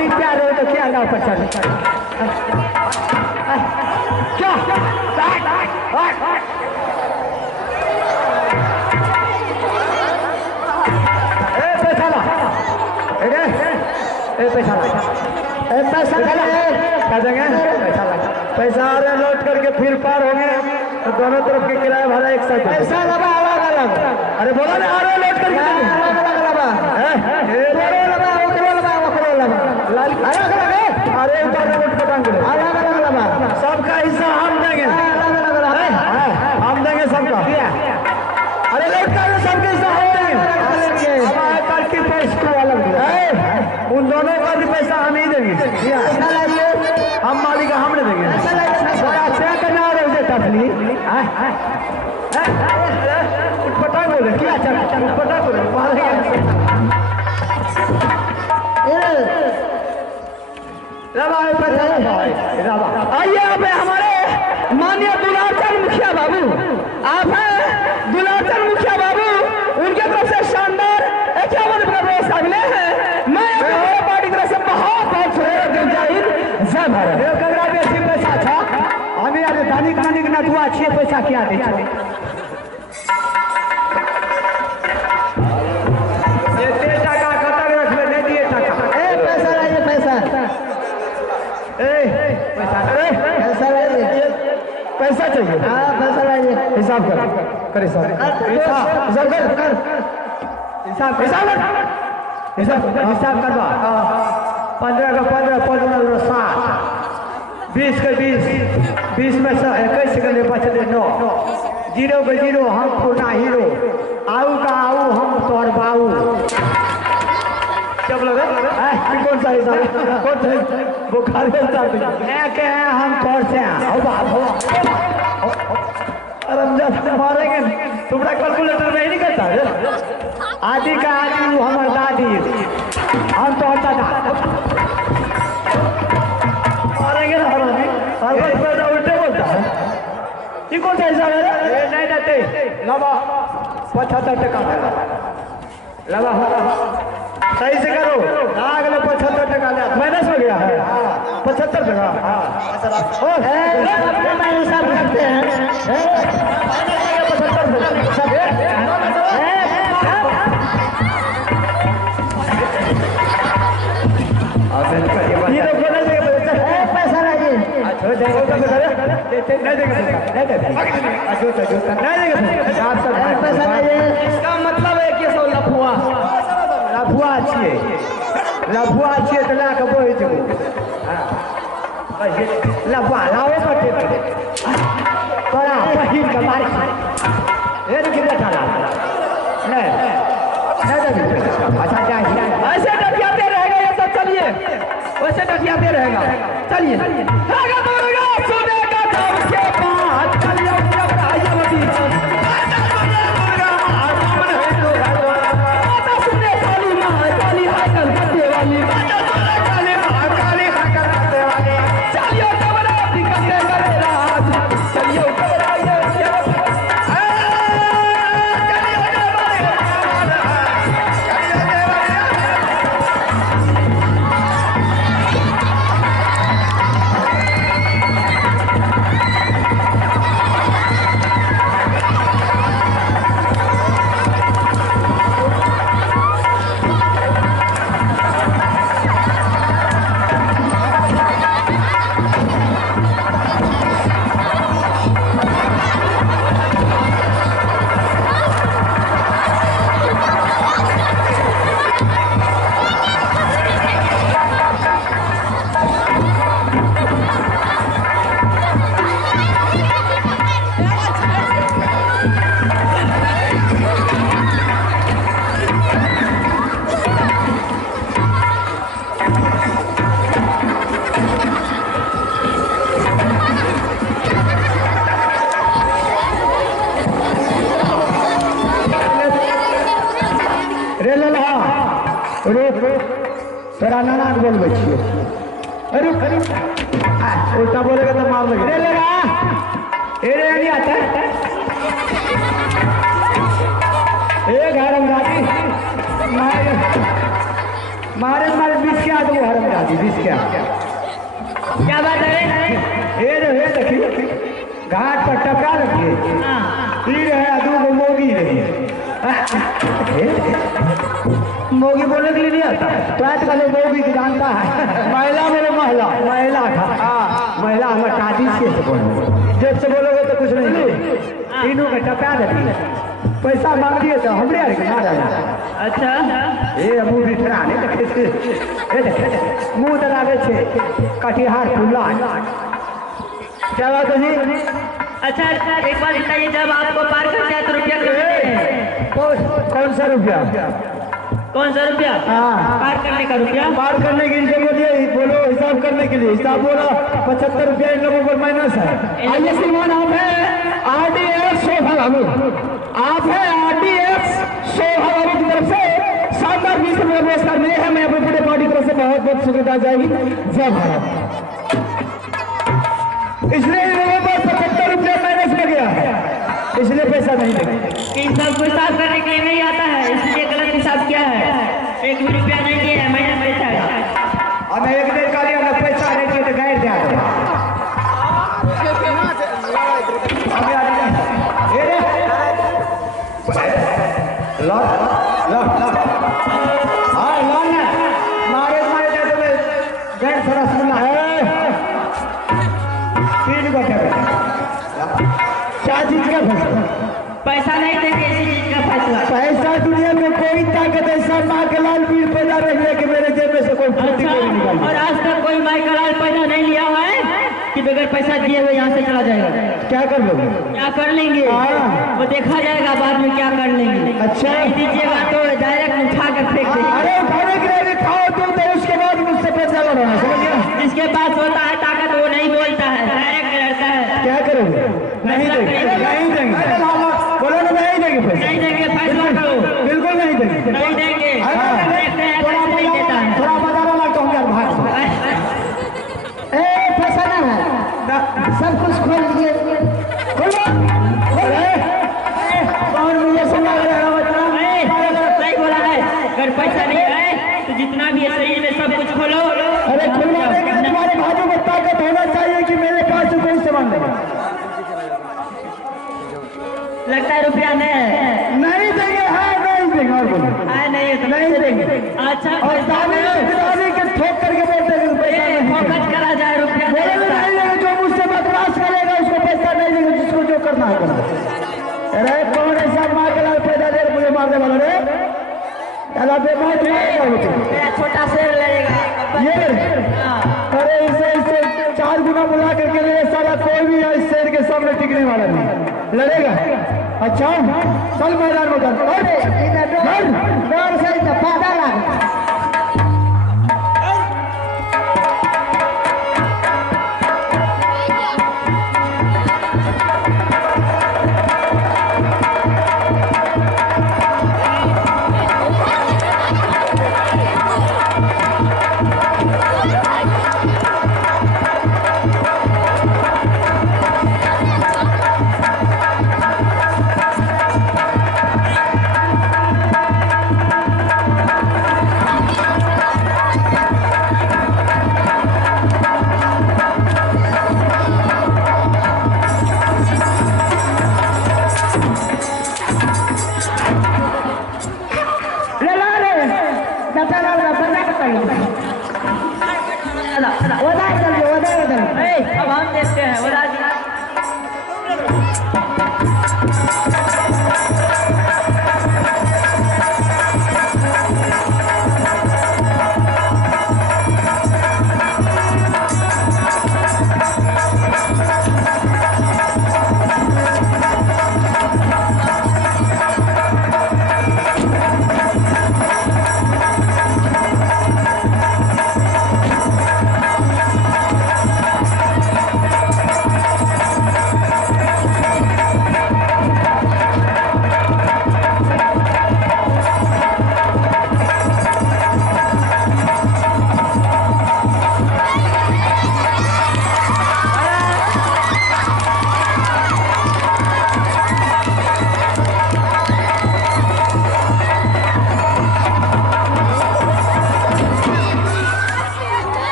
तुम्हारी प्यार हो तो क्या नाव पर चढ़ क्या पैसा पैसा आ रहे लौट करके फिर पार होंगे तो दोनों तरफ के किराया भाड़ा एक साथ पैसा लगा अलग अरे बोला ना आ रहे लौट करके अरे सबका हिस्सा हम देंगे हम देंगे सबका अरे लौट कर सबका हिस्सा हम देंगे उन दोनों का भी पैसा हम ही देंगे हम मालिक हमने देंगे उठपटांग बोले क्या उठपटांग बोले आइए आप हमारे माननीय दुलारचंद मुखिया बाबू आप हैं दुलारचंद मुखिया बाबू उनके तरफ से शानदार 51 रुपये व्यवस्था मिले हैं मैं पार्टी की तरफ से बहुत जय भारत पैसा था हमें अरे दानिक नानिक ना दुआ अच्छे पैसा क्या दे पैसा चाहिए हाँ पैसा लाइए हिसाब कर हिसाब कर दो 15 का 15 15 60 20 का 20 में से 21 सेकंड बचले 9 0 का 0 हम पूरा हीरो आऊ का आऊ हम तोर बाऊ क्या बोला कौन सा हिसाब कौन सा बुखार के हम तोर से रमजान मारेंगे तुम्हारा कैलकुलेटर में ही नहीं करता आदि का आदि हमारे दादी हम तो मारेंगे ना हमारे उल्टे बोलता है ये कौन सा हिसाब है नहीं देते लगा 75 टका लगा सही से करो अगले 75 टका ले माइनस हो गया है 75 टका मैं हिसाब करते हैं पैसा इसका मतलब है कि सो लफुआ लफुआ अच्छी है तो ला के बोल दो लफुआ लावे पड़ते बड़ा पहिल का मार ये देखिए बैठा नहीं अच्छा चाहिए ऐसे डटियाते रहेगा ये सब चलिए वैसे डटियाते रहेगा चलिए तेरा नाना बोलबे छिए अरे उल्टा बोलेगा तो मार लगे लगा अरे नहीं आता ए हरम दादी मारे मारे 20 के आदमी हरम दादी दीदी क्या क्या बात है? ये देखिए घाट पर टपका रखिए तीर है दू को मोगी रही मोगी बोलने के लिए नहीं आता तो आज का लोग मोगी जानता है महिला मेरे महिला था महिला हमारे शादी से बोलो जेब से बोलोगे तो कुछ नहीं तीनों का टपका देती पैसा मांग दिए तो हमरे यार के ना जाना अच्छा ए अबू बिठरा ने देखे ए देखे मुंह दलावे छे कटिहार फुल्ला क्या बात है जी? अच्छा एक बात बताइए, जब आपको पार करते हैं तो रुपया कौन सा रुपया? कौन सा रुपया? पार करने का रुपया। पार करने के लिए बोलो हिसाब करने के लिए हिसाब बोलो 75 रुपया इन लोगों पर माइनस है। आइए श्रीमान आप है RDX शोभा बाबू, आप है RDX शोभा बाबू की तरफ से शानदार 20 रुपये पुरस्कार मिले हैं। मैं अपने पूरे पार्टी की तरफ से बहुत बहुत शुक्रिया जाएगी। जय भारत। इसलिए इन लोगों पर 75 रुपया माइनस में गया है, इसलिए पैसा नहीं देंगे। इन सबको हिसाब करने के लिए नहीं आता है, इसलिए गलत हिसाब किया है। 1 भी रुपया नहीं दिया है, माइनस पैसा है। और मैं एक देर का लिया अगर पैसा नहीं दिए तो गैर दिया क्या चीज का फैसला? पैसा नहीं देंगे, इसी चीज का फैसला। पैसा दुनिया में कोई ताकत ऐसा माँ के लाल पीर पैदा नहीं है कि मेरे जेब में से कोई फूटी कोई निकाल। और आज तक कोई माई का लाल पैदा नहीं लिया हुआ है कि बगैर पैसा दिए हुए यहाँ से चला जाएगा। क्या कर लोगे? क्या कर लेंगे वो देखा जाएगा बाद में, क्या कर लेंगे। अच्छा दीजिएगा तो डायरेक्ट उठा कर फेंक देंगे। अरे उठाने के लिए खाओ तुम तो उसके बाद मुझसे पैसा लड़ाना, समझिए। जिसके पास होता है ताकत वो नहीं बोलता है, डायरेक्ट लड़ता है। क्या करोगे? नहीं देंगे, नहीं देंगे, बोलो ना नहीं देंगे पैसा। नहीं देंगे, फैसला करो। बिल्कुल नहीं देंगे, नहीं देंगे। नहीं देता है। थोड़ा बता रहा कहूँ यार भाग पैसा ना है सब कुछ खोल दिए कौन मुझे सुना सही बोला है। अगर पैसा नहीं है तो जितना भी है शरीर में सब कुछ खोलो। अरे खुलवाने के लिए तुम्हारे भाजू में ताकत होना चाहिए कि मेरे पास कोई सामान लगता है रुपया नहीं देंगे। हाँ नहीं देंगे और बोलो नहीं देंगे। अच्छा और दादी के ठोक करके बोलते हैं पैसा फोकस करा जाए, रुपया नहीं देंगे। जो मुझसे बकवास करेगा उसको पैसा नहीं देंगे, जिसको जो करना है करना। अरे कौन ऐसा माँ के लाल पैदा दे मुझे मारने वाला रे? मेरा छोटा शेर लड़ेगा ये। अरे इसे 4 गुना बुला करके लिए सारा कोई भी इस शेर के सामने टिकने वाला नहीं लड़ेगा। अच्छा चल मैदान में अब हम देखते हैं।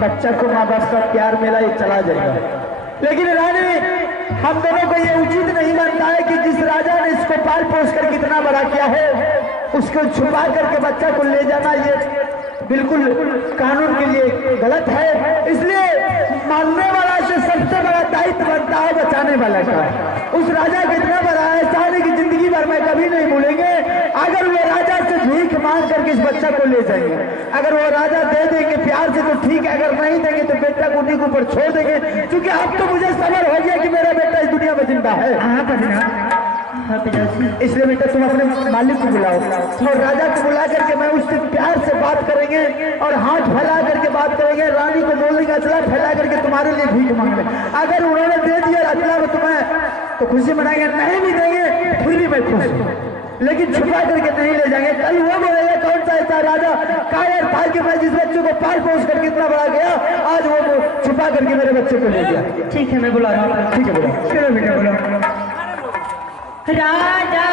बच्चा को माँ बाप का प्यार मिला ये चला जाएगा। लेकिन रानी हम दोनों को ये उचित नहीं मानता है कि जिस राजा ने इसको पाल पोस कर कितना बड़ा किया है उसको छुपा करके बच्चा को ले जाना ये बिल्कुल कानून के लिए गलत है। इसलिए मानने वाला से सबसे बड़ा दायित्व बनता है बचाने वाला का। उस राजा कितना बड़ा है सारे की जिंदगी भर में कभी नहीं भूलेंगे। मांग करके इस बच्चा को ले जाएंगे। अगर वो राजा दे देंगे प्यार से तो ठीक है, अगर नहीं देंगे तो बेटा को उन्हीं के ऊपर छोड़ देंगे, क्योंकि अब तो मुझे सबर हो गया कि मेरा बेटा इस दुनिया में जिंदा है। इसलिए बेटा तुम अपने मालिक को बुलाओ और राजा को बुला करके मैं उससे प्यार से बात करेंगे और हाथ फैला करके बात करेंगे। रानी को बोलेंगे अचला फैला करके तुम्हारे लिए भीख मांगे। अगर उन्होंने दे दिया अचला को तुम्हें तो खुशी मनाएंगे, नहीं भी देंगे फिर भी मैं खुश हूँ, लेकिन छुपा करके नहीं ले जाएंगे। कल वो बोलेगा कौन सा ऐसा राजा कायर था कि मैं जिस बच्चे को पाल पोस करके इतना बड़ा गया, आज वो छुपा करके मेरे बच्चे को ले गया। ठीक है मैं बुला रहा हूँ। ठीक है बोला, चलो बेटा बोला। राजा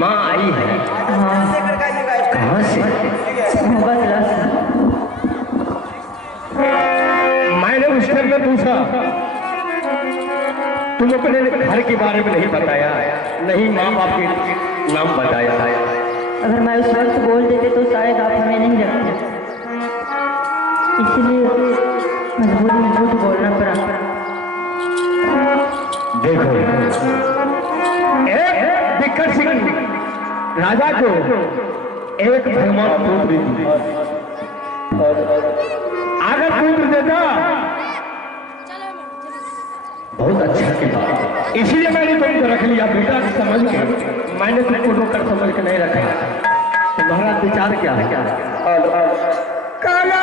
माँ आई है। कहाँ से? मैंने उस घर में पूछा, तुम अपने घर के बारे में नहीं बताया, नहीं माँ बाप के नाम बताया। अगर मैं उस वक्त बोल देते तो शायद आप हमें नहीं रखते, इसलिए मजबूरी में झूठ बोलना पड़ा। देखो, एक दिक्कत सिंह राजा को एक भगवान पुत्र दी, अगर पुत्र देता बहुत अच्छा की बात, इसीलिए मैंने तुमको रख लिया बेटा समझ के। मैंने तुमको रोकर समझ के नहीं रखा। तुम्हारा विचार क्या है? काला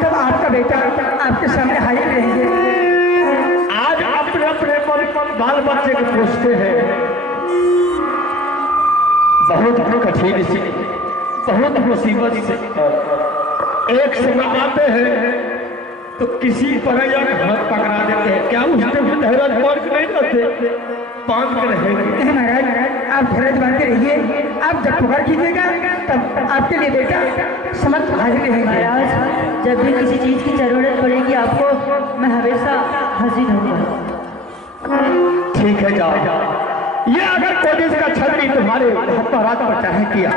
तब आपका बेटा आपके सामने हाजिर रहेंगे। आज अपने अपने बाल बच्चे को पूछते हैं, बहुत कठिन से, बहुत मुसीबत से एक समय आते हैं तो किसी पर हाथ पकड़ा देते हैं। क्या उसके भी धैर्य वर्ग नहीं करते, बांध के रहेंगे। महाराज आप धैर्य बांध के रहिए, आप जब पुकार कीजिएगा तब आपके लिए बेटा समर्थ हाजिर रहेंगे। महाराज जब भी किसी चीज की जरूरत पड़ेगी आपको, मैं हमेशा हाजिर होऊंगा। ठीक है, जाओ। ये अगर कोई इसका छतरी तुम्हारे महाराज पर चाहे किया,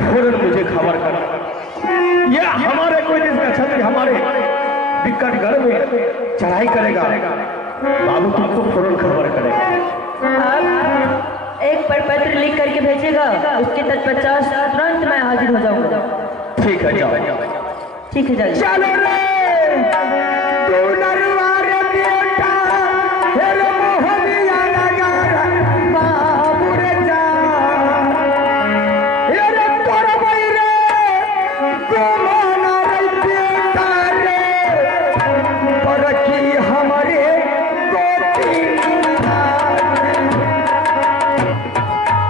फौरन मुझे खबर कर। ये हमारे कोई इसका छतरी हमारे विकट घर में चढ़ाई करेगा, बाबू तुमको फौरन खबर करेगा। आप एक पर पत्र लिख करके भेजेगा, उसके तत्पश्चात तुरंत मैं हाजिर हो जाऊंगा। ठीक है, जाओ। ठीक है, जाइए। चलो रे तू नरवार बेटा हेर मोहनिया नगर बाबू रे जा हेर तोर बैरे गुमान रे बेटा रे पर की हमरे गोती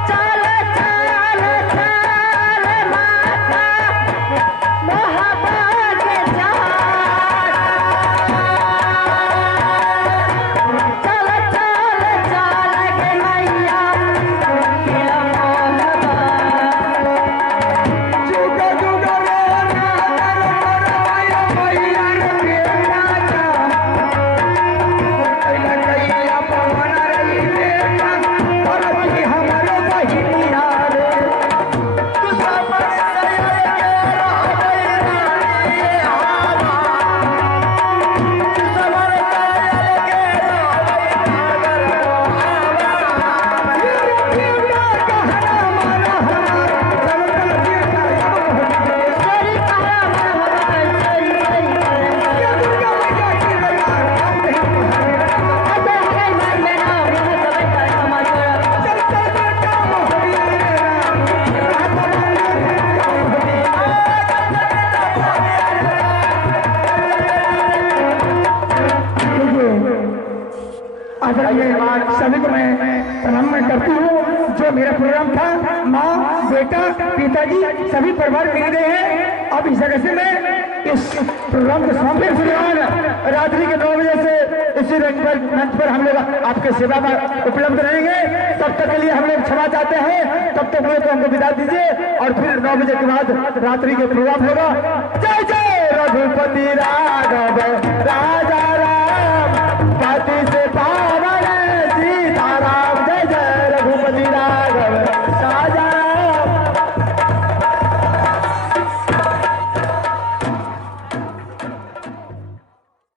चल चल चल माता मोहब्बत जा सभी को मैं प्रणाम करती हूँ। जो मेरा प्रोग्राम था, माँ बेटा पिताजी सभी परिवार मिल गए हैं। अब इस जगह से मैं इस प्रोग्राम को समाप्त फिलहाल रात्रि के 9 बजे से इसी मंच पर हम लोग आपके सेवा में उपलब्ध रहेंगे। तब तक के लिए हम लोग क्षमा चाहते हैं। तब तक तो हमको विदा दीजिए और फिर 9 बजे के बाद रात्रि के प्रोग्राम होगा। जय जय रघुपति राघव।